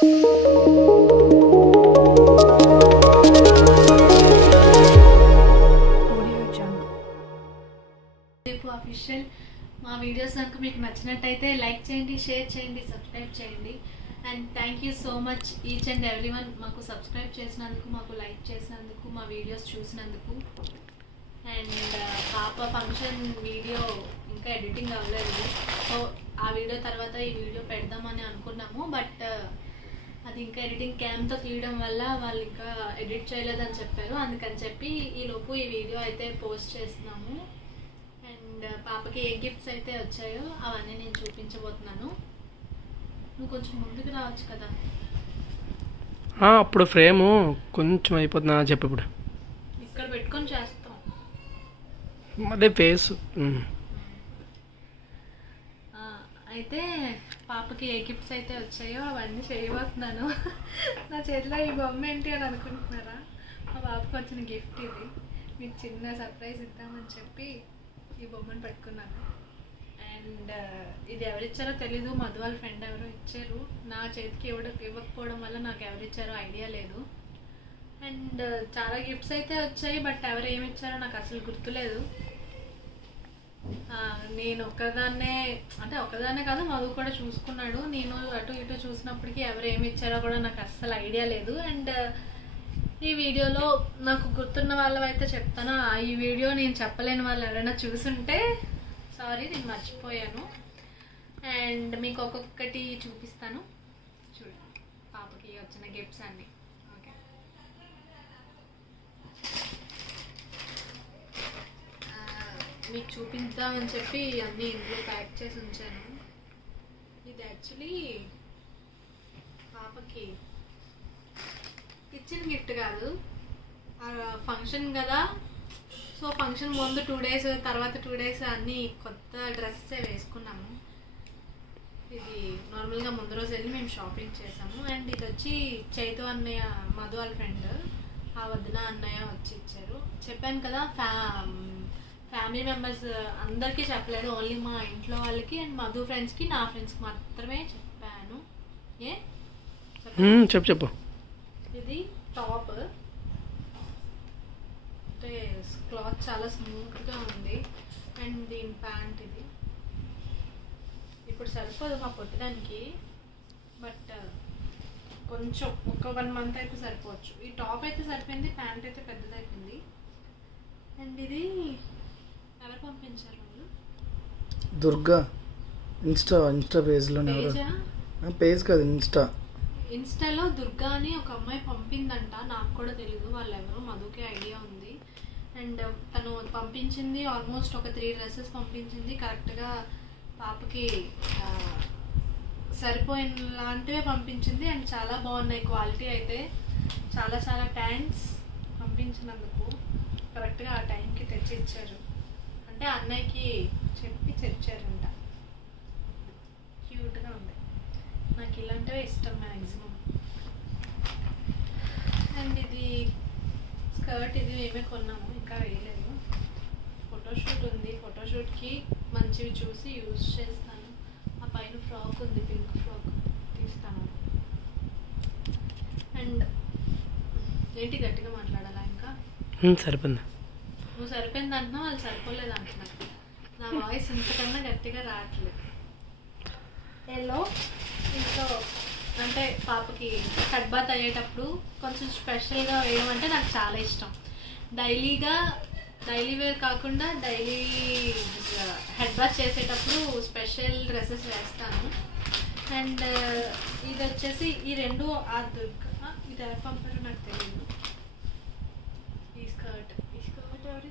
Official మా videos కనుక మీకు నచ్చినట్టయితే లైక్ చేయండి, షేర్ చేయండి, సబ్స్క్రైబ్ చేయండి. And thank you so much each and everyone మాకు సబ్స్క్రైబ్ చేసినందుకు, మాకు లైక్ చేసినందుకు, మా వీడియోస్ చూసినందుకు. అండ్ పాప ఫంక్షన్ వీడియో ఇంకా ఎడిటింగ్ అవ్వలేదు, సో ఆ వీడియో తర్వాత ఈ వీడియో పెడదామని అనుకున్నాము. బట్ అది ఇంకా ఎడిటింగ్ క్యామ్తో తీయడం వల్ల వాళ్ళు ఇంకా ఎడిట్ చేయలేదని చెప్పారు. అందుకని చెప్పి ఈలోపు ఈ వీడియో అయితే పోస్ట్ చేస్తున్నాము. అండ్ పాపకి ఏ గిఫ్ట్స్ అయితే వచ్చాయో అవన్నీ నేను చూపించబోతున్నాను. నువ్వు కొంచెం ముందుకు రావచ్చు కదా. అప్పుడు ఫ్రేము కొంచెం అయిపోతుందా చెప్పు. ఇప్పుడు ఇక్కడ పెట్టుకొని చేస్తాం అదే ఫేస్. అయితే పాపకి ఏ గిఫ్ట్స్ అయితే వచ్చాయో అవన్నీ చేయబోతున్నాను. నా చేతిలో ఈ బొమ్మ ఏంటి అని అనుకుంటున్నారా? మా పాపకు వచ్చిన గిఫ్ట్ ఇది. మీకు చిన్న సర్ప్రైజ్ ఇద్దామని చెప్పి ఈ బొమ్మను పెట్టుకున్నాను. అండ్ ఇది ఎవరిచ్చారో తెలీదు, మధు వాళ్ళ ఫ్రెండ్ ఎవరో ఇచ్చారు. నా చేతికి ఇవ్వకపోవడం వల్ల నాకు ఎవరిచ్చారో ఐడియా లేదు. అండ్ చాలా గిఫ్ట్స్ అయితే వచ్చాయి, బట్ ఎవరు ఏమి ఇచ్చారో నాకు అసలు గుర్తులేదు. నేను ఒక్కదాన్నే కాదు, మధు కూడా చూసుకున్నాడు. నేను అటు ఇటు చూసినప్పటికీ ఎవరు ఏమి ఇచ్చారో కూడా నాకు అస్సలు ఐడియా లేదు. అండ్ ఈ వీడియోలో నాకు గుర్తున్న వాళ్ళవైతే చెప్తాను. ఈ వీడియో నేను చెప్పలేని వాళ్ళు ఎవరైనా చూసుంటే సారీ, నేను మర్చిపోయాను. అండ్ మీకు ఒక్కొక్కటి చూపిస్తాను. చూడండి పాపకి వచ్చిన గిఫ్ట్స్ అన్నీ. ఓకే, మీకు చూపిద్దామని చెప్పి అన్నీ ఇంట్లో ప్యాక్ చేసి ఉంచాను. ఇది యాక్చువల్లీ పాపకి ఇచ్చిన గిఫ్ట్ కాదు, ఫంక్షన్ కదా. సో ఫంక్షన్ ముందు 2 days, తర్వాత 2 days అన్నీ కొత్త డ్రెస్సెస్ వేసుకున్నాము. ఇది నార్మల్గా ముందు రోజు వెళ్ళి మేము షాపింగ్ చేసాము. అండ్ ఇది వచ్చి చైతు అన్నయ్య, మధు వాళ్ళ ఫ్రెండ్, ఆ వదిన అన్నయ్య వచ్చి ఇచ్చారు. చెప్పాను కదా, ఫ్యామిలీ మెంబర్స్ అందరికీ చెప్పలేదు, ఓన్లీ మా ఇంట్లో వాళ్ళకి అండ్ మధు ఫ్రెండ్స్కి, నా ఫ్రెండ్స్కి మాత్రమే చెప్పాను. చెప్పు. ఇది టాప్, అంటే క్లాత్ చాలా స్మూత్గా ఉంది. అండ్ దీని ప్యాంట్ ఇది ఇప్పుడు సరిపోదు మా పొట్టడానికి, బట్ కొంచెం ఒక 1 month అయితే సరిపోవచ్చు. ఈ టాప్ అయితే సరిపోయింది, ప్యాంట్ అయితే పెద్దదైపోయింది. అండ్ ఇది ఎవరు పంపించారు? దుర్గా ఇన్స్టా పేజ్లో. పేజ్ కాదు, ఇన్స్టాలో దుర్గా అని ఒక అమ్మాయి పంపిందంట. నాకు కూడా తెలీదు వాళ్ళు ఎవరు, మధుకే ఐడియా ఉంది. అండ్ తను పంపించింది ఆల్మోస్ట్ ఒక 3 dresses పంపించింది. కరెక్ట్గా పాపకి సరిపోయిన లాంటివే పంపించింది. అండ్ చాలా బాగున్నాయి క్వాలిటీ అయితే. చాలా చాలా థ్యాంక్స్ పంపించినందుకు. కరెక్ట్గా ఆ టైంకి తెచ్చి ఇచ్చారు, అంటే అన్నయ్యకి చెప్పి తెచ్చారంట. క్యూట్గా ఉంది, నాకు ఇలాంటివే ఇష్టం మ్యాక్సిమం. అండ్ ఇది స్కర్ట్, ఇది మేమే కొన్నాము, ఇంకా వేయలేదు. ఫోటోషూట్ ఉంది, ఫోటోషూట్కి మంచివి చూసి యూజ్ చేస్తాను. ఆ పైన ఫ్రాక్ ఉంది, పింక్ ఫ్రాక్ తీస్తాను. అండ్ ఏంటి గట్టిగా మాట్లాడాలా? ఇంకా సరిపోయింది. నువ్వు సరిపోయింది అంటున్నావు, వాళ్ళు సరిపోలేదు అంటున్నారు. నా వాయిస్ ఇంతకన్నా గట్టిగా రావట్లేదు. హలో, ఇంట్లో అంటే పాపకి హెడ్ బాత్ అయ్యేటప్పుడు కొంచెం స్పెషల్గా వేయడం అంటే నాకు చాలా ఇష్టం. డైలీ వేర్ కాకుండా డైలీ హెడ్ బాత్ చేసేటప్పుడు స్పెషల్ డ్రెస్సెస్ వేస్తాను. అండ్ ఇది వచ్చేసి ఈ 2 ఆ దుర్గా, ఇది ఎవరు పంపారో నాకు తెలియదు. ఈ స్కర్ట్ ఎవరు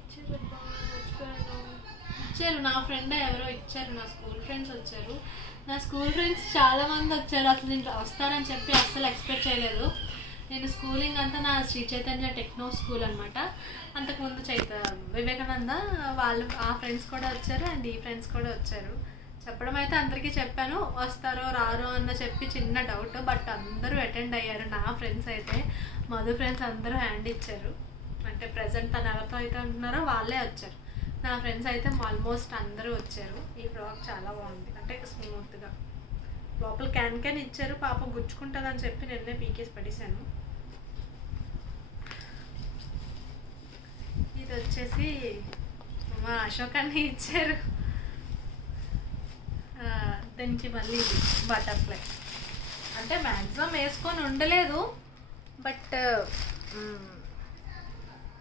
ఇచ్చారు? నా ఫ్రెండ్ ఎవరో ఇచ్చారు, నా స్కూల్ ఫ్రెండ్స్ వచ్చారు. నా స్కూల్ ఫ్రెండ్స్ చాలా మంది వచ్చారు. అసలు నేను వస్తానని చెప్పి అస్సలు ఎక్స్పెక్ట్ చేయలేదు. నేను స్కూలింగ్ అంతా నా శ్రీ చైతన్య టెక్నో స్కూల్ అనమాట. అంతకుముందు వివేకానంద వాళ్ళు, ఆ ఫ్రెండ్స్ కూడా వచ్చారు. అండ్ ఈ ఫ్రెండ్స్ కూడా వచ్చారు. చెప్పడం అయితే అందరికీ చెప్పాను, వస్తారో రారో అన్న చెప్పి చిన్న డౌట్, బట్ అందరూ అటెండ్ అయ్యారు. నా ఫ్రెండ్స్ అయితే, మధు ఫ్రెండ్స్ అందరూ హ్యాండ్ ఇచ్చారు. అంటే ప్రజెంట్ తను ఎవరితో అయితే ఉంటున్నారో వాళ్ళే వచ్చారు. నా ఫ్రెండ్స్ అయితే ఆల్మోస్ట్ అందరూ వచ్చారు. ఈ ఫ్రాక్ చాలా బాగుంది, అంటే స్మూత్గా లోపల క్యాన్ ఇచ్చారు. పాప గుచ్చుకుంటుందని చెప్పి నిన్నే పీకేసి పడేసాను. ఇది వచ్చేసి మా అశోక్ అన్న ఇచ్చారు. దానికి మళ్ళీ ఇది బటర్ఫ్లై అంటే మ్యాక్సిమం వేసుకొని ఉండలేదు, బట్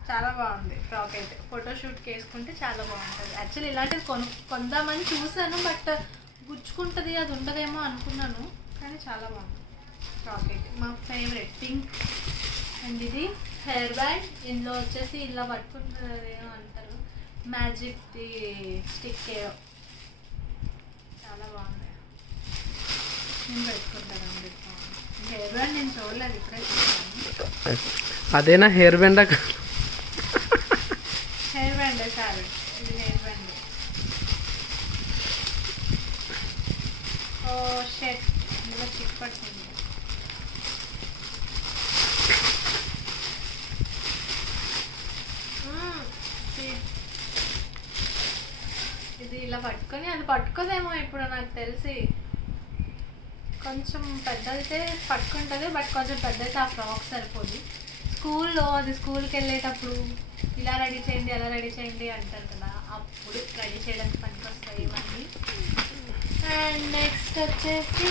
చాలా బాగుంది ఫ్రాక్ అయితే. ఫోటోషూట్కి వేసుకుంటే చాలా బాగుంటుంది. యాక్చువల్లీ ఇలాంటిది కొందామని చూసాను, బట్ గుచ్చుకుంటుంది అది ఉండదేమో అనుకున్నాను, కానీ చాలా బాగుంది ఫ్రాక్ అయితే. మా ఫేవరెట్ పింక్. అండ్ ఇది హెయిర్ బ్యాండ్. ఇందులో వచ్చేసి ఇలా పట్టుకుంటున్నదేమో అంటారు, మ్యాజిక్ ది స్టిక్ ఏదో, చాలా బాగుంది. నేను పెట్టుకుంటాను. హెయిర్ బ్యాండ్ నేను చూడలేదు, ఇప్పుడే చూస్తాను. అదేనా hair band? Hair band sir, ఇది హెయిర్ బ్యాండ్. ఓ షర్ట్ ఇందులో చిక్ పడుతుంది. ఇది ఇలా పట్టుకొని అది పట్టుకోదేమో ఇప్పుడు నాకు తెలిసి. కొంచెం పెద్దదైతే పట్టుకుంటుంది, బట్ కొంచెం పెద్దదైతే ఆ ఫ్రాక్ సరిపోదు. స్కూల్లో అది స్కూల్కి వెళ్ళేటప్పుడు ఇలా రెడీ చేయండి అలా రెడీ చేయండి అంటారు కదా, అప్పుడు రెడీ చేయడానికి పనికొస్తాయి ఇవన్నీ. అండ్ నెక్స్ట్ వచ్చేసి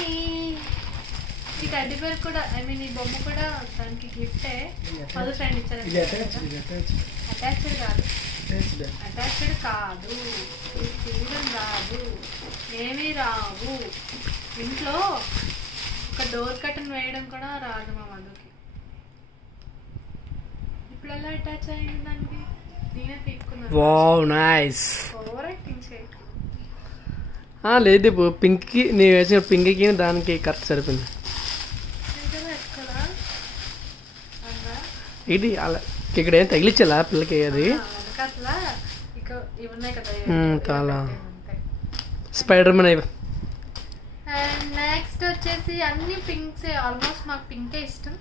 ఈ టెడ్డీ బేర్ కూడా, ఐ మీన్ ఈ బొమ్మ కూడా దానికి గిఫ్టే. మధు ఫ్రెండ్ ఇచ్చారు. అటాచ్డ్ కాదు, అటాచ్డ్ కాదు, ఇది తీయడం రాదు, ఏమీ రావు. ఇంట్లో ఒక డోర్ కర్టన్ వేయడం కూడా రాదు మా మధుకి. ఇప్పుడు ఎలా అటాచ్ అయ్యింది దానికి? నేనే తీసుకున్నాను. Wow nice. ఓవర్ యాక్టింగ్ చేయకు. లేదు పింక్కి నేను వేసిన పింక్కి దానికి కరెక్ట్ సరిపోయింది. ఇది అలా ఇక్కడ ఏం తగిలించాలా పిల్లకి? అది చాలా స్పైడర్ మ్యాన్ అయి. అండ్ నెక్స్ట్ వచ్చేసి అన్ని పింక్సే, ఆల్మోస్ట్ మాకు పింకే ఇష్టం.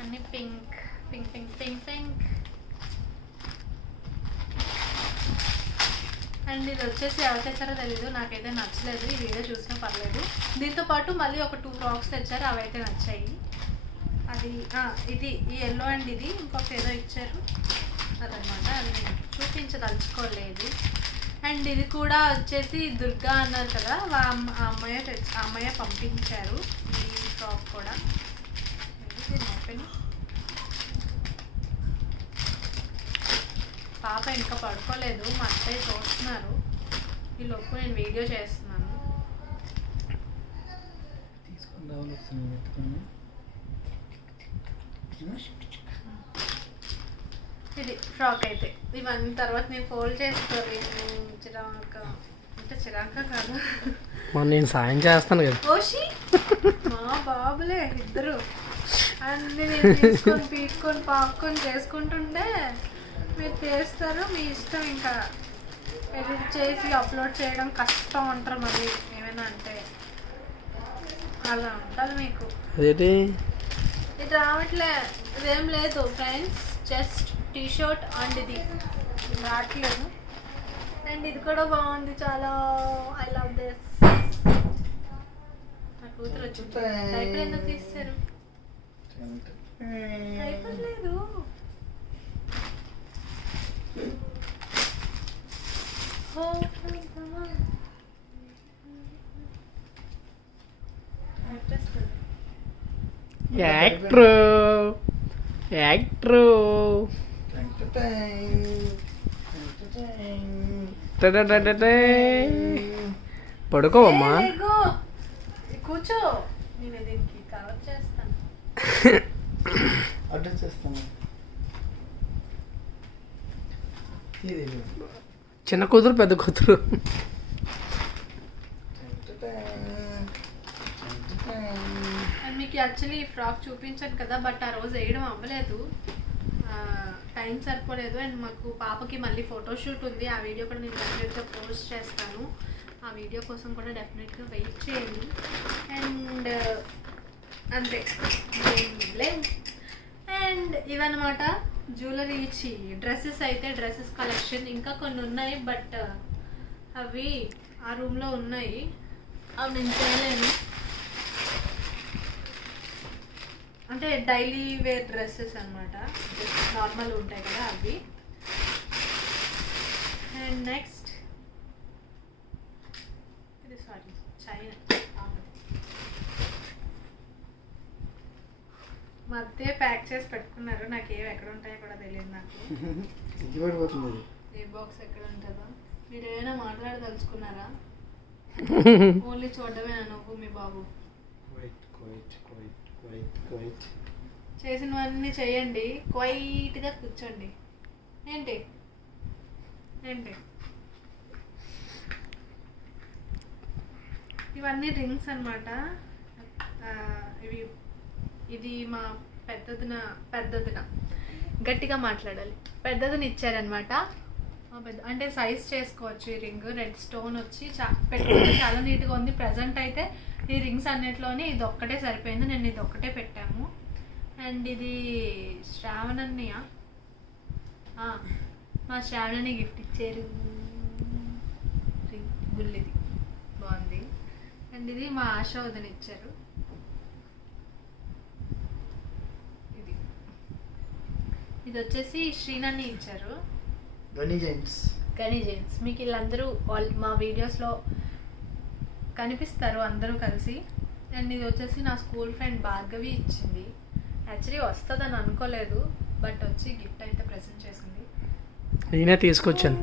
అన్ని pink pink pink pink pink. And ఇది వచ్చేసి ఎవరు తెచ్చారో తెలీదు, నాకైతే నచ్చలేదు. ఈ వీడియో చూసినా పర్లేదు. దీంతో పాటు మళ్ళీ ఒక 2 ఫ్రాక్స్ తెచ్చారు, అవైతే నచ్చాయి. అది ఇది ఈ ఎల్లో అండ్ ఇది ఇంకొక ఏదో ఇచ్చారు, అదనమాట. అది నేను చూపించదలుచుకోలేదు. అండ్ ఇది కూడా వచ్చేసి దుర్గా అన్నారు కదా, ఆ అమ్మాయి పంపించారు ఈ ఫ్రాక్ కూడా. పాప ఇంకా పడుకోలేదు, మా అత్తయ్య చూస్తున్నారు. ఈలోపు నేను వీడియో చేస్తున్నాను. ఇది ఫ్రాక్ అయితే. ఇవన్నీ తర్వాత నేను ఫోల్డ్ చేసుకోలేను. చిరాక కాదు, నేను సాయం చేస్తాను కదా. ఓషి మా బాబులే ఇద్దరు అన్ని నేను తీసుకొని పీక్కొని పాక్కొని చేసుకుంటుంటే మీరు చేస్తారు, మీ ఇష్టం. ఇంకా ఎడిట్ చేసి అప్లోడ్ చేయడం కష్టం అంటారు మళ్ళీ ఏమైనా అంటే. అలా ఉంటుంది మీకు. అదేంటి ఇది రావట్లే, ఇదేం లేదు ఫ్రెండ్స్, జస్ట్ టీషర్ట్ అండ్ ఇది రావట్లేదు. అండ్ ఇది కూడా బాగుంది చాలా, ఐ లవ్ దిస్. నా కూతురు వచ్చింది. డైపర్ ఎందుకు తీస్తారు? డైపర్ లేదు. యాక్ట్రో యాక్ట్రో పడుకోవమ్మా, కూర్చో. నేను దీనికి కవర్ చేస్తాను. అడ్రస్ చేస్తాను. చిన్న కూతురు పెద్ద కూతురు. మీకు యాక్చువల్లీ ఈ ఫ్రాక్ చూపించాను కదా, బట్ ఆ రోజు వేయడం అవ్వలేదు, టైం సరిపోలేదు. అండ్ మాకు పాపకి మళ్ళీ ఫోటోషూట్ ఉంది, ఆ వీడియో కూడా నేను డెఫినెట్గా పోస్ట్ చేస్తాను. ఆ వీడియో కోసం కూడా డెఫినెట్గా వెయిట్ చేయండి. అండ్ అంతే లేదు. అండ్ ఇవన్నమాట జ్యువెలరీ ఇచ్చి డ్రెస్సెస్ అయితే, డ్రెస్సెస్ కలెక్షన్ ఇంకా కొన్ని ఉన్నాయి, బట్ అవి ఆ రూమ్లో ఉన్నాయి, అవి నేను చేయలేను. అంటే డైలీ వేర్ డ్రెస్సెస్ అనమాట, నార్మల్ ఉంటాయి కదా అవి. అండ్ నెక్స్ట్ ఇది సారీ చైనా మధ్య ప్యాక్ చేసి పెట్టుకున్నారు. నాకు ఏవి ఎక్కడ ఉంటాయో కూడా తెలియదు. నాకు ఏ బాక్స్ ఎక్కడ ఉంటుందో. మీరు ఏమైనా మాట్లాడదలుచుకున్నారా? ఓన్లీ చూడడమేనా నువ్వు మీ బాబు? చేసినవన్నీ చేయండి, క్వైట్గా కూర్చోండి. ఏంటి ఏంటి ఇవన్నీ రింగ్స్ అనమాట. ఇది మా పెద్దదిన గట్టిగా మాట్లాడాలి. పెద్దదిని ఇచ్చారనమాట. అంటే సైజ్ చేసుకోవచ్చు. ఈ రింగ్ రెడ్ స్టోన్ వచ్చి పెట్టుకుంటే చాలా నీట్గా ఉంది. ప్రజెంట్ అయితే ఈ రింగ్స్ అన్నిటిలోని ఇది ఒక్కటే సరిపోయింది. నేను ఇది ఒక్కటే పెట్టాము. అండ్ ఇది శ్రావణన్నయ్య, మా శ్రావణని గిఫ్ట్ ఇచ్చారు. గుల్లిది బాగుంది. అండ్ ఇది మా ఆశా వదిన ఇచ్చారు. ఇది వచ్చేసి శ్రీనన్ని ఇచ్చారు. గని జెంట్స్ మీకు వీళ్ళందరూ మా వీడియోస్లో కనిపిస్తారు అందరూ కలిసి. అండ్ ఇది వచ్చేసి నా స్కూల్ ఫ్రెండ్ భార్గవి ఇచ్చింది. యాక్చువల్లీ వస్తుందని అనుకోలేదు, బట్ వచ్చి గిఫ్ట్ అయితే ప్రెజెంట్ చేసింది. నేనే తీసుకొచ్చాను.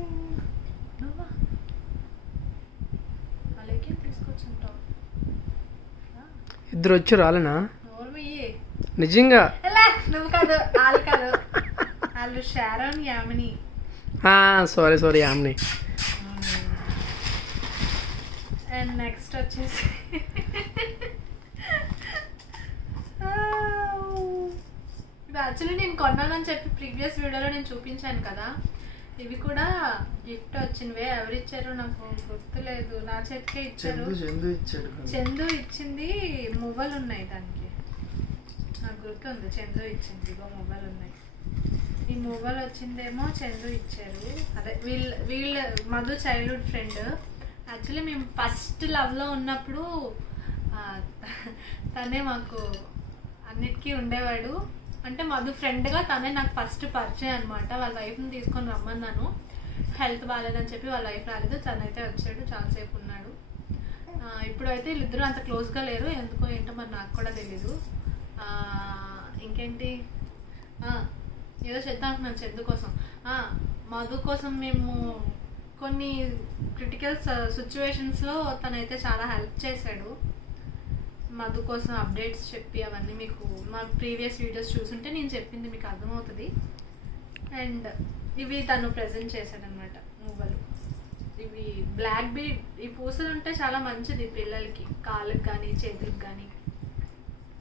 నువ్వా? అలాగే తీసుకొచ్చుంటావు. ఇద్దరు వచ్చి రాలేనా? నిజంగా నువ్వు కాదు, వాళ్ళు కాదు, వాళ్ళు Sharon Yamini. Sorry Yamini. And next వచ్చేసి ఇది యాక్చువల్లీ నేను కొన్నానని చెప్పి ప్రీవియస్ వీడియోలో నేను చూపించాను కదా. ఇవి కూడా గిఫ్ట్ వచ్చినవే. ఎవరు ఇచ్చారో నాకు గుర్తులేదు. నా చేతికే ఇచ్చారు. చందు ఇచ్చింది. మువ్వలు ఉన్నాయి దానికి, నాకు గుర్తుంది. చందు ఇచ్చింది. ఇగో మువ్వలు ఉన్నాయి. ఈ మువ్వలు వచ్చిందేమో చందు ఇచ్చారు. అదే వీళ్ళ మధు చైల్డ్హుడ్ ఫ్రెండ్. యాక్చువల్లీ మేము ఫస్ట్ లవ్లో ఉన్నప్పుడు తనే మాకు అన్నిటికీ ఉండేవాడు. అంటే మధు ఫ్రెండ్గా తనే నాకు ఫస్ట్ పరిచయం అనమాట. వాళ్ళ వైఫ్ని తీసుకొని రమ్మన్నాను. హెల్త్ బాగాలేదని చెప్పి వాళ్ళ వైఫ్ రాలేదు. తనైతే వచ్చాడు, చాలాసేపు ఉన్నాడు. ఇప్పుడైతే వీళ్ళిద్దరూ అంత క్లోజ్గా లేరు. ఎందుకో ఏంటో మరి నాకు కూడా తెలీదు. ఇంకేంటి ఏదో చేద్దాం అనుకున్నాను చందు కోసం. మధు కోసం మేము కొన్ని క్రిటికల్ సిచ్యువేషన్స్లో తనైతే చాలా హెల్ప్ చేశాడు. మధు కోసం అప్డేట్స్ చెప్పి అవన్నీ మీకు మా ప్రీవియస్ వీడియోస్ చూసుంటే నేను చెప్పింది మీకు అర్థమవుతుంది. అండ్ ఇవి తను ప్రజెంట్ చేశాడనమాట మువ్వలు. ఇవి బ్లాక్ బీడ్. ఈ పూసలు ఉంటే చాలా మంచిది పిల్లలకి, కాళ్ళకి కానీ చేతులకు కానీ.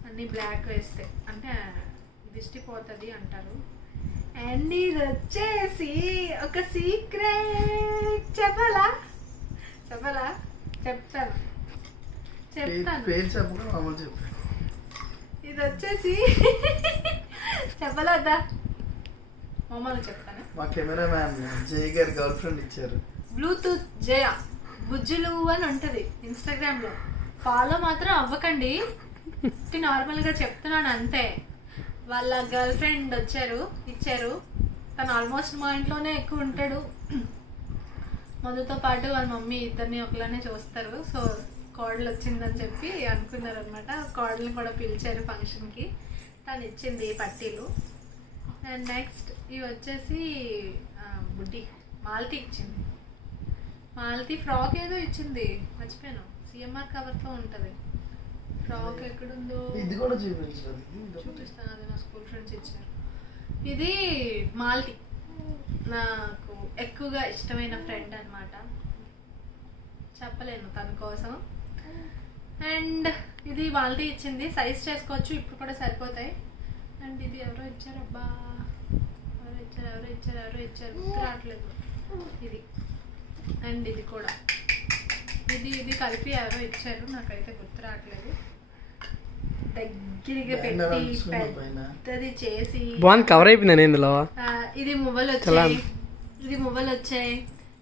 అన్నీ బ్లాక్ వేస్తే అంటే దిష్టి పోతుంది అంటారు. అండ్ ఇది వచ్చేసి ఒక సీక్రెట్. చెప్పాలా? చెప్తాను. ఇది వచ్చేసి చెప్పలేదా? మమ్మల్ని చెప్తాను. మా కెమెరామ్యాన్ జయ గారి గర్ల్ ఫ్రెండ్ ఇచ్చారు. బ్లూటూత్ జయ బుజ్జులు అని ఉంటుంది ఇన్స్టాగ్రామ్లో. ఫాలో మాత్రం అవ్వకండి, నార్మల్గా చెప్తున్నాను అంతే. వాళ్ళ గర్ల్ ఫ్రెండ్ ఇచ్చారు. తను ఆల్మోస్ట్ మా ఇంట్లోనే ఎక్కువ ఉంటాడు. మధుతో పాటు వాళ్ళ మమ్మీ ఇద్దరిని ఒకలానే చూస్తారు. సో కోడలు వచ్చిందని చెప్పి అనుకున్నారు అనమాట. కోడల్ని కూడా పిలిచారు ఫంక్షన్కి. తను ఇచ్చింది పట్టీలు. అండ్ నెక్స్ట్ ఇవి వచ్చేసి బుడ్డి మాలతి ఇచ్చింది. మాలతి ఫ్రాక్ ఏదో ఇచ్చింది, మర్చిపోయాను. సిఎంఆర్ కవర్తో ఉంటుంది ఫ్రాక్. ఎక్కడుందో ఇది కూడా చూపిస్తాను. అది నా స్కూల్ ఫ్రెండ్స్ ఇచ్చారు. ఇది మాలతి నాకు ఎక్కువగా ఇష్టమైన ఫ్రెండ్ అనమాట. చెప్పలేను తన కోసం. అండ్ ఇది మాలతి ఇచ్చింది. సైజ్ చేసుకోవచ్చు, ఇప్పుడు కూడా సరిపోతాయి. అండ్ ఇది ఎవరో ఇచ్చారు. అబ్బా ఎవరో ఇచ్చారు గుర్తు రావట్లేదు. ఇది అండ్ ఇది కూడా ఇది కలిపి ఎవరో ఇచ్చారు, నాకైతే గుర్తు రావట్లేదు. దగ్గరగా పెట్టి పెద్దది చేసి బాగుంది. కవర్ అయిపోయింది ఇందులో. ఇది మువ్వలు వచ్చాయి.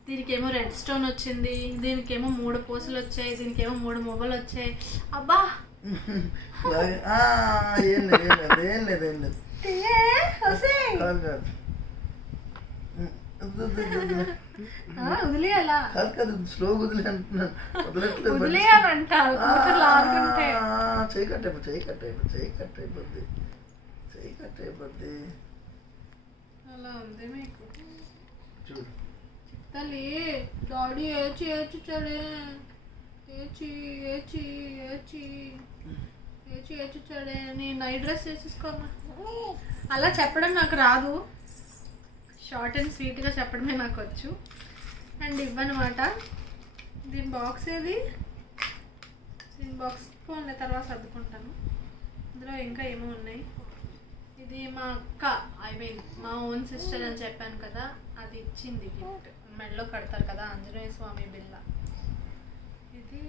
దీనికేమో రెడ్ స్టోన్ వచ్చింది. దీనికేమో 3 పూసలు వచ్చాయి. దీనికేమో 3 మువ్వలు వచ్చాయి. అబ్బా ఏం లేదు ఏం లేదు ఏం లేదు కాదు కాదు వదిలేయాలా కాదు కాదు స్లో వదిలే అంటున్నాను వదిలేట్లేదు వదిలేయాలంట చేయి కట్ అయిపోద్ది అలా ఉంది మీకు చూడు తల్లి డాడీ ఏడ్చాడే ఏడ్చాడే నేను నైట్ డ్రెస్ వేసేసుకోమా అలా చెప్పడం నాకు రాదు, షార్ట్ అండ్ స్వీట్గా చెప్పడమే నాకు వచ్చు. అండ్ ఇవ్వనమాట దీని బాక్స్ ఏది, దీని బాక్స్ ఫోన్ల తర్వాత సర్దుకుంటాను. ఇందులో ఇంకా ఏమో ఉన్నాయి. ఇది మా అక్క, ఐ మీన్ మా ఓన్ సిస్టర్ అని చెప్పాను కదా, అది ఇచ్చింది గిఫ్ట్. మెడలో కడతారు కదా ఆంజనేయ స్వామి బిల్ల. ఇది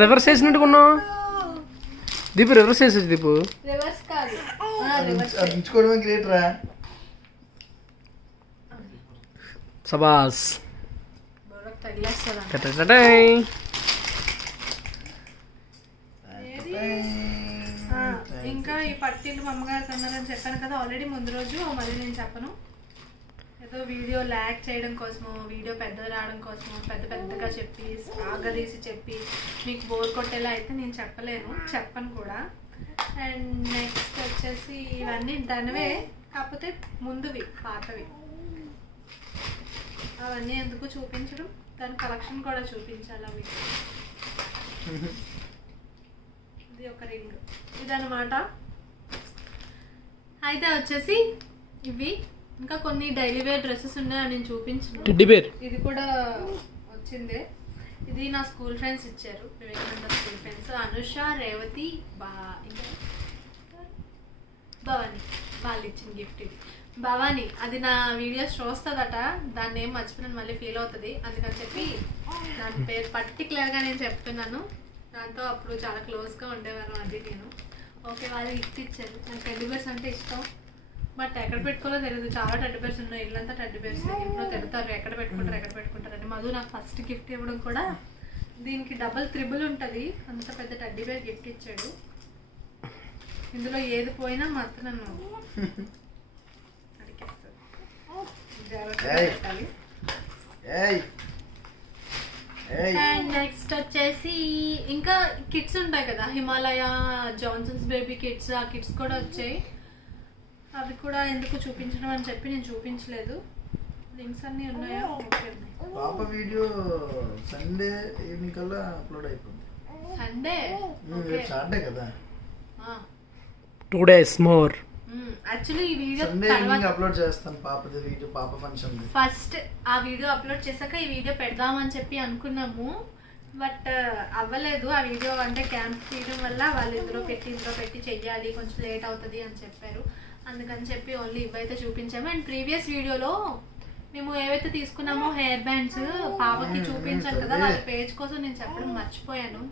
రివర్స్ చేసినట్టుకున్నావు దీపు, రివర్స్ చేసేది దీపు. రివర్స్ కాదు, ఉంచుకోవడమే గ్రేట్ రా. సబాస్ తగిలేస్తుందా. ఇంకా ఈ పట్టీలు మా అమ్మగారు కొన్నారని చెప్పాను కదా ఆల్రెడీ ముందు రోజు, మళ్ళీ నేను చెప్పను. ఏదో వీడియో ల్యాగ్ చేయడం కోసమో, వీడియో పెద్దగా రావడం కోసమో పెద్దగా చెప్పి ఆగదీసి చెప్పి మీకు బోర్ కొట్టేలా అయితే నేను చెప్పను కూడా. అండ్ నెక్స్ట్ వచ్చేసి ఇవన్నీ దానివే, కాకపోతే ముందువి పాతవి. అవన్నీ ఎందుకు చూపించడం, దాని కలెక్షన్ కూడా చూపించాలి అవి. ఇది ఒక రింగ్ ఇదన్నమాట. అయితే వచ్చేసి ఇవి ఇంకా కొన్ని డైలీ వేర్ డ్రెస్సెస్ ఉన్నాయి, నేను చూపించను. ఇది కూడా వచ్చిందే. ఇది నా స్కూల్ ఫ్రెండ్స్ ఇచ్చారు, వివేకానంద స్కూల్ ఫ్రెండ్స్ అనుష, రేవతి, భవాని వాళ్ళు ఇచ్చిన గిఫ్ట్. ఇది భవాని, అది నా వీడియోస్ చూస్తుందట, దాన్ని ఏం మర్చిపోయినాను మళ్ళీ ఫీల్ అవుతుంది, అందుకని చెప్పి దాని పేరు పర్టికులర్గా నేను చెప్తున్నాను. దాంతో అప్పుడు చాలా క్లోజ్గా ఉండేవారు అది నేను. ఓకే, వాళ్ళు గిఫ్ట్ ఇచ్చారు. నాకు టెడ్డీ బేర్స్ అంటే ఇష్టం, బట్ ఎక్కడ పెట్టుకోవాలో తెలియదు. చాలా టెడ్డీ బేర్స్ ఉన్నాయి, ఇల్లంతా టెడ్డీ బేర్స్. ఎప్పుడో తిడతారు ఎక్కడ పెట్టుకుంటారు అని. మధు నాకు ఫస్ట్ గిఫ్ట్ ఇవ్వడం కూడా దీనికి డబల్ త్రిబుల్ ఉంటుంది, అంత పెద్ద టెడ్డీ బేర్ గిఫ్ట్ ఇచ్చాడు. ఇందులో ఏది పోయినా మా అత్త నన్ను అడిగేస్తుంది. అండ్ నెక్స్ట్ వచ్చేసి ఇంకా కిట్స్ ఉంటాయి కదా, హిమాలయ, జాన్సన్స్ బేబీ కిట్స్, ఆ కిట్స్ కూడా వచ్చాయి. అవి కూడా ఎందుకు చూపించడం అని చెప్పి నేను చూపించలేదు. లింక్స్ అన్ని ఉన్నాయా? ఓకే ఉన్నాయి. పాప వీడియో సండే ఈవినింగ్ కల్లా అప్లోడ్ అయిపోతుంది. సండే సాటర్డే కదా, 2 days more. యాక్చువల్లీ ఈ వీడియో అప్లోడ్ చేస్తాను పాపది వీడియో, పాప ఫంక్షన్ ఫస్ట్ ఆ వీడియో అప్లోడ్ చేశాక ఈ వీడియో పెడదామని చెప్పి అనుకున్నాము, బట్ అవ్వలేదు. ఆ వీడియో అంటే క్యాంప్ తీయడం వల్ల వాళ్ళు ఇందులో పెట్టి చెయ్యాలి, కొంచెం లేట్ అవుతుంది అని చెప్పారు. అందుకని చెప్పి ఓన్లీ ఇవైతే చూపించాము. అండ్ ప్రీవియస్ వీడియోలో మేము ఏవైతే తీసుకున్నామో హెయిర్ బ్యాండ్స్ పాపకి చూపించాను కదా, వాళ్ళ పేజ్ కోసం నేను చెప్పడం మర్చిపోయాను.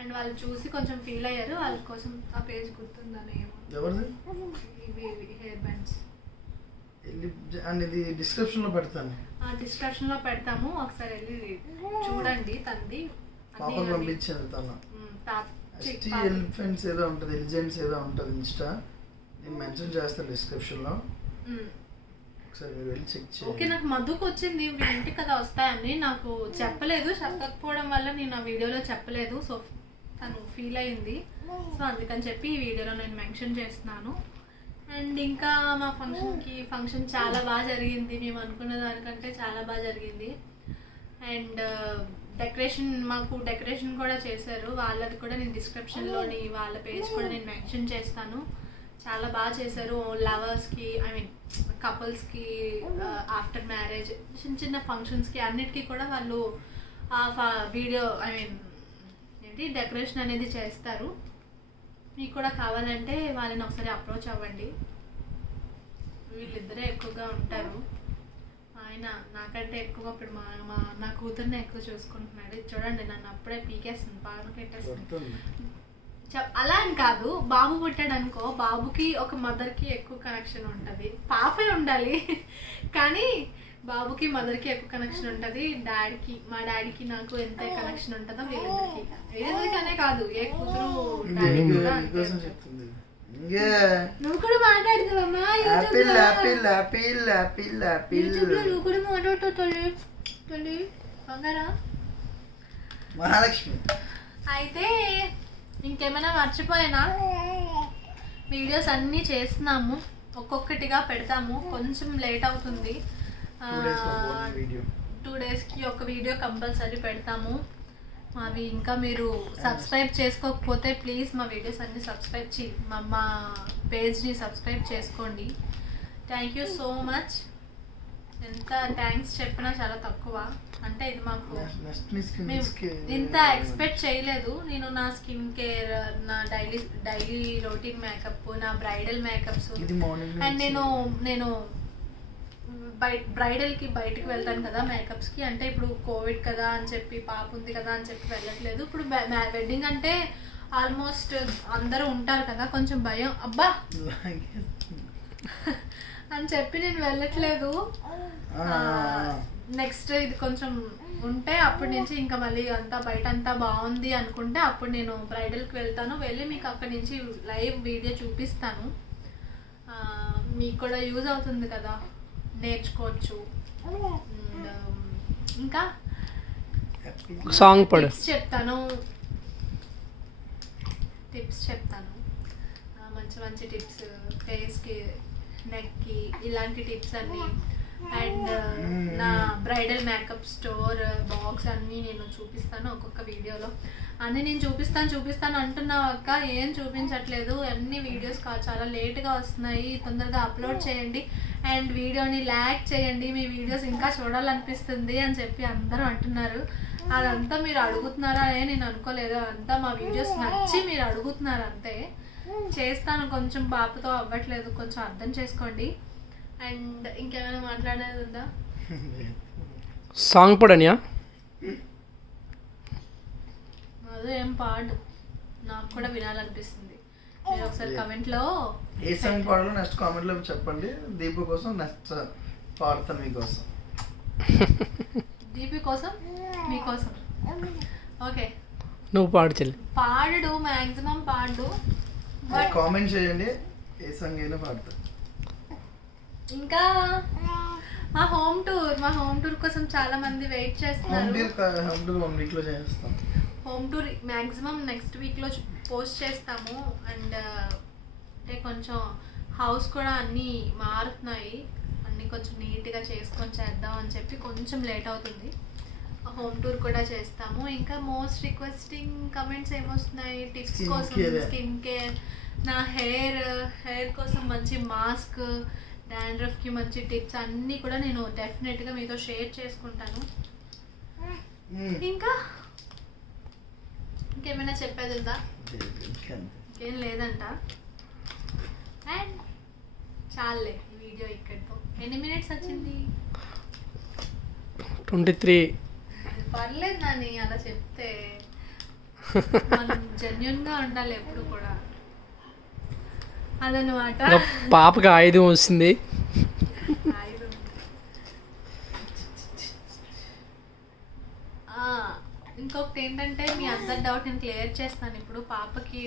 అండ్ వాళ్ళు చూసి కొంచెం ఫీల్ అయ్యారు, వాళ్ళ కోసం ఆ పేజ్ గుర్తుందని. హెయిర్ బ్యాండ్స్ ఇది డిస్క్రిప్షన్ లో పెడతాను, డిస్క్రిప్షన్ లో పెడతాము, ఒకసారి వెళ్ళి చూడండి. తంది పంపించాను తను ఎలిఫెంట్స్ ఏదో ఉంటుంది, ఎలిజెంట్స్ ఏదో ఉంటుంది ఇన్స్టా, నేను మెన్షన్ చేస్తాను డిస్క్రిప్షన్ లో, ఒకసారి మీరు వెళ్ళి చెక్ చేయండి. ఓకే, నాకు మధుకు వచ్చింది ఇంటికి కదా వస్తాయని, నాకు చెప్పకపోవడం వల్ల నేను ఆ వీడియోలో చెప్పలేదు. సో తను ఫీల్ అయింది, సో అందుకని చెప్పి ఈ వీడియోలో నేను మెన్షన్ చేస్తున్నాను. అండ్ ఇంకా మా ఫంక్షన్ చాలా బాగా జరిగింది, మేము అనుకున్న దానికంటే చాలా బాగా జరిగింది. అండ్ మాకు డెకరేషన్ కూడా చేశారు, వాళ్ళది కూడా నేను డిస్క్రిప్షన్లోని వాళ్ళ పేజ్ కూడా నేను మెన్షన్ చేస్తాను. చాలా బాగా చేశారు. లవర్స్కి, ఐ మీన్ కపుల్స్కి, ఆఫ్టర్ మ్యారేజ్ చిన్న ఫంక్షన్స్కి అన్నిటికీ కూడా వాళ్ళు వీడియో, ఐ మీన్ డెకరేషన్ అనేది చేస్తారు. మీకు కూడా కావాలంటే వాళ్ళని ఒకసారి అప్రోచ్ అవ్వండి. వీళ్ళిద్దరే ఎక్కువగా ఉంటారు. ఆయన నాకంటే ఎక్కువ ఇప్పుడు నా కూతుర్ని ఎక్కువ చూసుకుంటున్నాడు. చూడండి, నన్ను అప్పుడే పీకేస్తుంది, పాలను పెట్టేస్తుంది. అలా అని కాదు, బాబు పుట్టాడు అనుకో, బాబుకి ఒక మదర్కి ఎక్కువ కనెక్షన్ ఉంటుంది, పాపే ఉండాలి కానీ బాబుకి మదర్కి ఎక్కువ కనెక్షన్ ఉంటుంది, డాడీకి మా డాడీకి నాకు ఎంత కనెక్షన్ ఉంటుందో వీళ్ళందరికీ కాదు, ఏ కూతురు నువ్వు కూడా మాట్లాడుతావమ్మా, నువ్వు కూడా మాట్లాడుతావు బంగారా మహాలక్ష్మి. అయితే ఇంకేమైనా మర్చిపోయినా, వీడియోస్ అన్నీ చేస్తున్నాము, ఒక్కొక్కటిగా పెడతాము, కొంచెం లేట్ అవుతుంది, 2 డేస్కి ఒక వీడియో కంపల్సరీ పెడతాము. అవి ఇంకా మీరు సబ్స్క్రైబ్ చేసుకోకపోతే ప్లీజ్ మా వీడియోస్ అన్ని మా పేజ్ని సబ్స్క్రైబ్ చేసుకోండి. Thank you so much. ఎంత థ్యాంక్స్ చెప్పినా చాలా తక్కువ. అంటే ఇది మాకు ఇంత ఎక్స్పెక్ట్ చేయలేదు. నేను నా స్కిన్ కేర్, నా డైలీ రొటీన్ మేకప్, నా బ్రైడల్ మేకప్స్, అండ్ నేను బ్రైడల్కి బయటకు వెళ్తాను కదా మేకప్స్కి. అంటే ఇప్పుడు కోవిడ్ కదా అని చెప్పి, పాప ఉంది కదా అని చెప్పి వెళ్ళట్లేదు. ఇప్పుడు వెడ్డింగ్ అంటే ఆల్మోస్ట్ అందరూ ఉంటారు కదా, కొంచెం భయం అబ్బా అని చెప్పి నేను వెళ్ళట్లేదు. నెక్స్ట్ ఇది కొంచెం ఉంటే అప్పటి నుంచి ఇంకా మళ్ళీ అంతా బయట అంతా బాగుంది అనుకుంటే అప్పుడు నేను బ్రైడల్కి వెళ్తాను. వెళ్ళి మీకు అక్కడి నుంచి లైవ్ వీడియో చూపిస్తాను. మీకు కూడా యూజ్ అవుతుంది కదా, నేర్చుకోవచ్చు. ఇంకా సాంగ్ పడు టిప్స్ చెప్తాను, మంచి మంచి టిప్స్, ఫేస్కి, నెక్కి, ఇలాంటి టిప్స్ అన్నీ. అండ్ నా బ్రైడల్ మేకప్ స్టోర్ బాక్స్ అన్నీ నేను చూపిస్తాను ఒక్కొక్క వీడియోలో. అన్నీ నేను చూపిస్తాను అంటున్నావు అక్క, ఏం చూపించట్లేదు. అన్ని వీడియోస్ చాలా లేట్గా వస్తున్నాయి, తొందరగా అప్లోడ్ చేయండి అండ్ వీడియోని లైక్ చేయండి, మీ వీడియోస్ ఇంకా చూడాలనిపిస్తుంది అని చెప్పి అందరూ అంటున్నారు. అదంతా మీరు అడుగుతున్నారా అని నేను అనుకోలేదు, అంతా మా వీడియోస్ నచ్చి మీరు అడుగుతున్నారు అంతే. చేస్తాను, కొంచెం పాపతో అవ్వట్లేదు, కొంచెం అర్థం చేసుకోండి. అండ్ ఇంకేమైనా మాట్లాడేది ఉందా? సాంగ్ పడనియా? అది ఏం పాడు, నాకు కూడా వినాలనిపిస్తుంది. మీరు ఒకసారి కమెంట్లో ఏ సాంగ్ పాడాలో నెక్స్ట్ కామెంట్లో చెప్పండి. దీపు కోసం నెక్స్ట్ పాడతాను, మీకోసం. దీపి కోసం, మీకోసం. ఓకే, నువ్వు పాడు చెల్లి. పాడు, మ్యాక్సిమం పాడు. కామెంట్ చేయండి, ఏ సాంగ్ అయినా పాడతా. ఇంకా మా హోమ్ టూర్ కోసం చాలా మంది వెయిట్ చేస్తున్నారు. హోమ్ టూర్ మ్యాక్సిమం నెక్స్ట్ వీక్లో పోస్ట్ చేస్తాము. అండ్ అంటే కొంచెం హౌస్ కూడా అన్నీ మారుతున్నాయి, అన్నీ కొంచెం నీట్గా చేసుకొని చేద్దాం అని చెప్పి కొంచెం లేట్ అవుతుంది. హోమ్ టూర్ కూడా చేస్తాము. ఇంకా మోస్ట్ రిక్వెస్టింగ్ కమెంట్స్ ఏమొస్తున్నాయి? టిప్స్ కోసం, స్కిన్ కేర్, నా హెయిర్ కోసం మంచి మాస్క్, డాండ్రఫ్కి మంచి టిప్స్ అన్నీ కూడా నేను డెఫినెట్గా మీతో షేర్ చేసుకుంటాను. ఇంకేమైనా చెప్పేది ఉందా? ఇంకేం లేదంట. అండ్ చాలే ఈ వీడియో ఇక్కడితో. ఎన్ని మినిట్స్ వచ్చింది? 23. పర్లేదు నాని, అలా చెప్తే మనం జెన్యున్గా ఉండాలి ఎప్పుడు కూడా, అదనమాట. పాపకి ఆయుధం వస్తుంది. ఇంకొకటి ఏంటంటే, మీ అందరి డౌట్ నేను క్లియర్ చేస్తాను ఇప్పుడు. పాపకి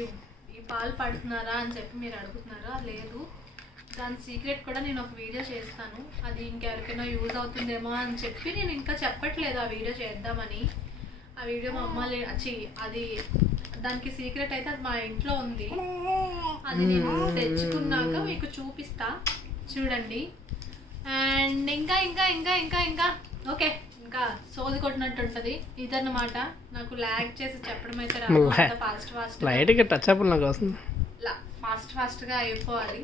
ఈ పాలు పడుతున్నారా అని చెప్పి మీరు అడుగుతున్నారా? లేదు, దాని సీక్రెట్ కూడా నేను ఒక వీడియో చేస్తాను. అది ఇంకెవరికైనా యూజ్ అవుతుందేమో అని చెప్పి నేను ఇంకా చెప్పట్లేదు ఆ వీడియో చేద్దామని. ఆ వీడియో మా అమ్మ అది దానికి సీక్రెట్ అయితే అది మా ఇంట్లో ఉంది, అది నేను తెచ్చుకున్నాక మీకు చూపిస్తా, చూడండి. అండ్ ఇంకా ఇంకా ఇంకా ఇంకా ఇంకా ఓకే, ఇంకా సోది కొట్టినట్టు ఉంటుంది ఇదన్నమాట. నాకు లాగ్ చేసి చెప్పడం అయితే రాదు, ఫాస్ట్గా అయిపోవాలి.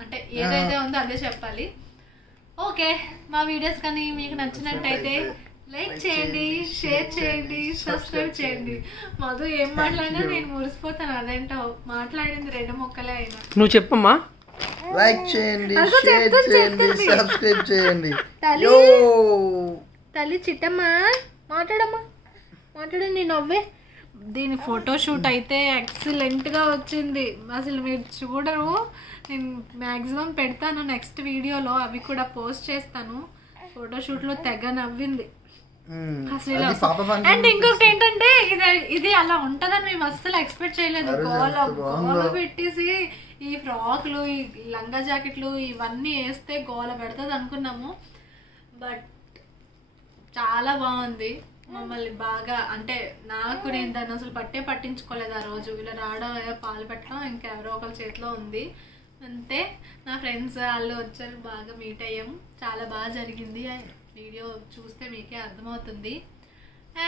అంటే ఏదైతే ఉందో అదే చెప్పాలి. ఓకే, మా వీడియోస్ కానీ మీకు నచ్చినట్టయితే లైక్ చేయండి, షేర్ చేయండి, సబ్స్క్రైబ్ చేయండి. మధు ఏం మాట్లాడినా నేను మురిసిపోతాను. అదేంటో మాట్లాడింది 2 ముక్కలే అయినా. నువ్వు చెప్పమ్మా. లైక్ చేయండి, షేర్ చేయండి, సబ్స్క్రైబ్ చేయండి. తల్లి చిట్టమ్మా, మాట్లాడమ్మా, మాట్లాడండి. నవ్వే దీని ఫోటోషూట్ అయితే ఎక్సలెంట్గా వచ్చింది. అసలు మీరు చూడరు, నేను మ్యాక్సిమం పెడతాను నెక్స్ట్ వీడియోలో, అవి కూడా పోస్ట్ చేస్తాను. ఫోటోషూట్లో తెగ నవ్వింది అసలు. అండ్ ఇంకొకటి ఏంటంటే ఇది అలా ఉంటదని మేము అస్సలు ఎక్స్పెక్ట్ చేయలేదు. గోల పెట్టేసి ఈ ఫ్రాక్లు, ఈ లంగా జాకెట్లు ఇవన్నీ వేస్తే గోల పెడతాది అనుకున్నాము. బట్ చాలా బాగుంది. మమ్మల్ని బాగా అంటే నేను దాన్ని అసలు పట్టించుకోలేదు ఆ రోజు. ఇలా రావడం, పాలు పెట్టడం ఇంకెవరో ఒకరి చేతిలో ఉంది అంతే. నా ఫ్రెండ్స్ వాళ్ళు వచ్చారు, బాగా మీట్ అయ్యాము, చాలా బాగా జరిగింది. వీడియో చూస్తే మీకే అర్థమవుతుంది.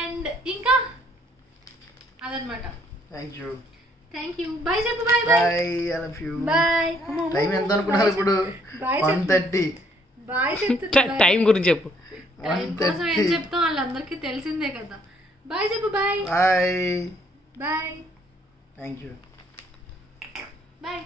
అండ్ ఇంకా అదనమాట. Thank you. బాయ్ చెప్పు. Bye bye. టైం ఎంత అనుకున్నారు ఇప్పుడు? 1:30. బాయ్ చెప్తా. టైం గురించి చెప్పు. టైం కోసం ఏం చెప్తాం, వాళ్ళందరికీ తెలిసిందే కదా. బాయ్ చెప్పు. Bye bye. Bye. Thank you. Bye.